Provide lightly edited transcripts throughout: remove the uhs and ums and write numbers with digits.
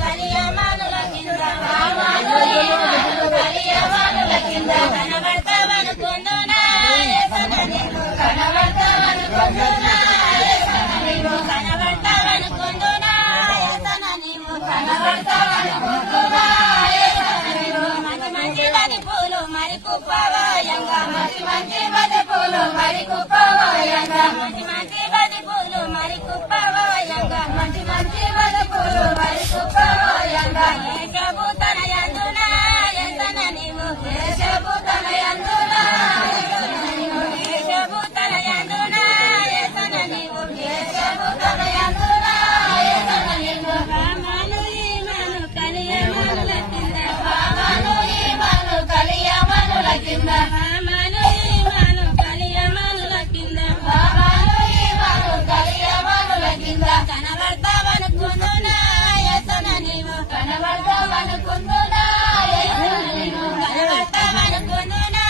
కలియమానుల కింద రామాను ఈమాను కలియమానుల కింద కనబడతావనుకుందునా ఏసన నీవు కనబడతావనుకుందునా ఏసన నీవు కనబడతావనుకుందునా ఏసన నీవు కనబడతావనుకుందునా ఏసన నీవు మంచి మంచి బంతి పూలు మరి కుప్పవాయంగా మంచి మంచి బంతి పూలు మరి కుప్పవాయంగా మంచి మంచి బంతి పూలు మరి కుప్పవాయంగా మంచి మంచి బంతి పూలు మరి కుప్పవాయంగా ఏషభూతన యందునా ఏసన నీవు ఏషభూతన యందునా ఏషభూతన యందునా ఏసన నీవు ఏషభూతన యందునా ఏసన నీవు రామాను ఈమాను కలియమానుల కింద రామాను ఈమాను కలియమానుల కింద రామాను ఈమాను కలియమానుల కింద రామాను ఈమాను కలియమానుల కింద కనబడతావనుకుందునా ఏసన నీవు కనబడతావనుకుందునా ఏసన నీవు కనబడతావనుకుందునా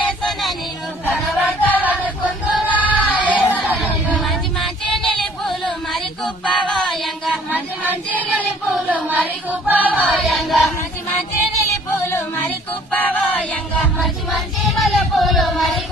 ఏసన నీవు కనబడతావనుకుందునా ఏసన నీవు మంచి మంచి నిలిపూలు మరి కుప్పవాయంగా మంచి మంచి నిలిపూలు మరి కుప్పవాయంగా మంచి మంచి నిలిపూలు మరి కుప్పవాయంగా మంచి మంచి నిలిపూలు మరి